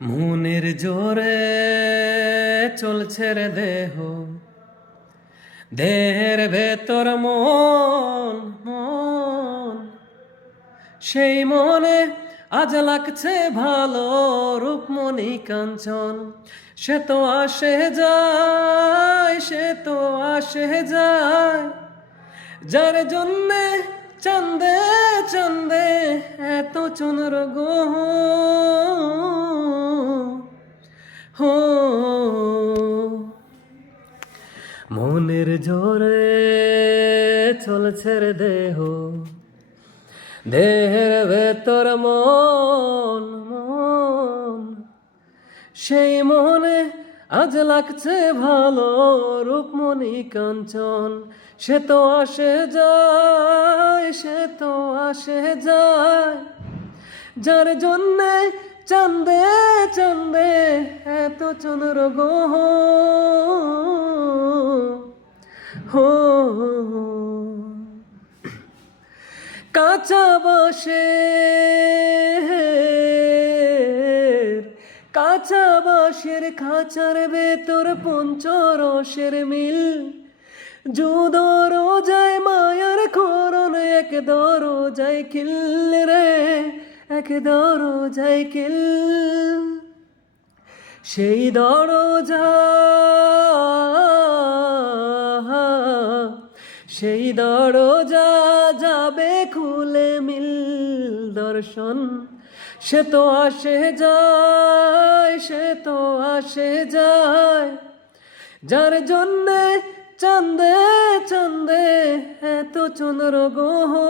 মনের জোরে চলছে রে দেহের ভেতর মন মন সেই মনে আজ লাগছে ভালো রূপমণি কাঞ্চন। সে তো আসে যায়, সে তো আসে যায়, যার জন্যে চন্দে চন্দে এত চন্দ্র গো হো। মনের জোরে চলছে রে দেহের ভেতর মন মন সেই মনে আজ লাগছে ভালো রূপমণি কাঞ্চন। সে তো আসে যায়, সে তো আসে যায়, যার জন্যে চন্দে চন্দে এত চন্দ্র গো হো। কাঁচা বাঁশের খাঁচার ভেতর পঞ্চরসের মিল, দরজায় মায়ার খরণ এক দরজায় খিল রে, এক দরজায় খিল। সেই দরজা, সেই দরজা যাবে খুলে মিল দর্শন। সে তো আসে যায়, সে তো আসে যায়, যার জন্যে চন্দে চন্দে এত চন্দ্র গো হো।